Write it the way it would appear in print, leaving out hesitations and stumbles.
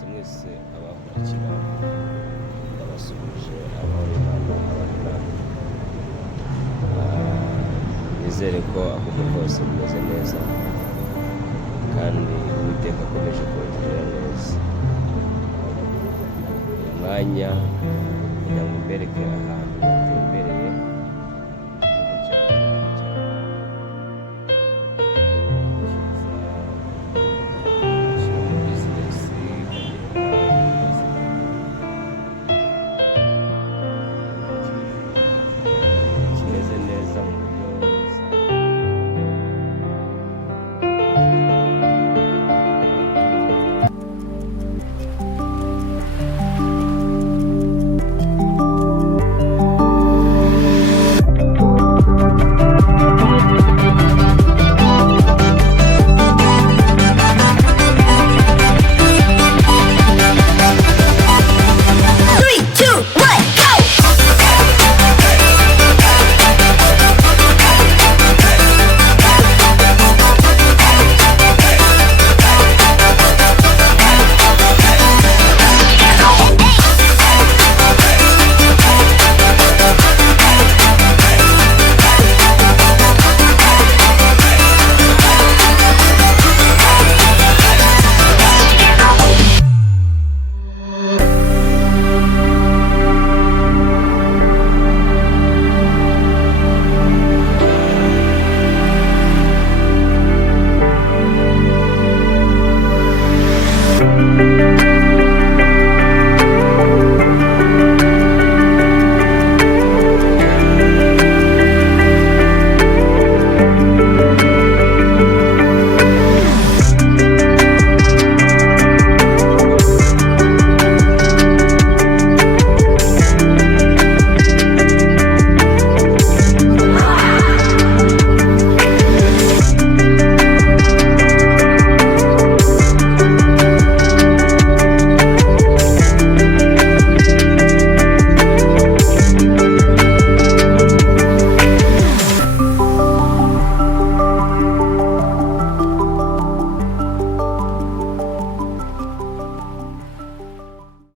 Mwaramutse mwese abakurikira, ndabasuhuje amahoro y'Imana abane namwe. Nizere ko aho muri hose mumeze neza kandi Uwiteka akomeje kubagirira neza. Uyu mwanya kugira ngo mbereke ahantu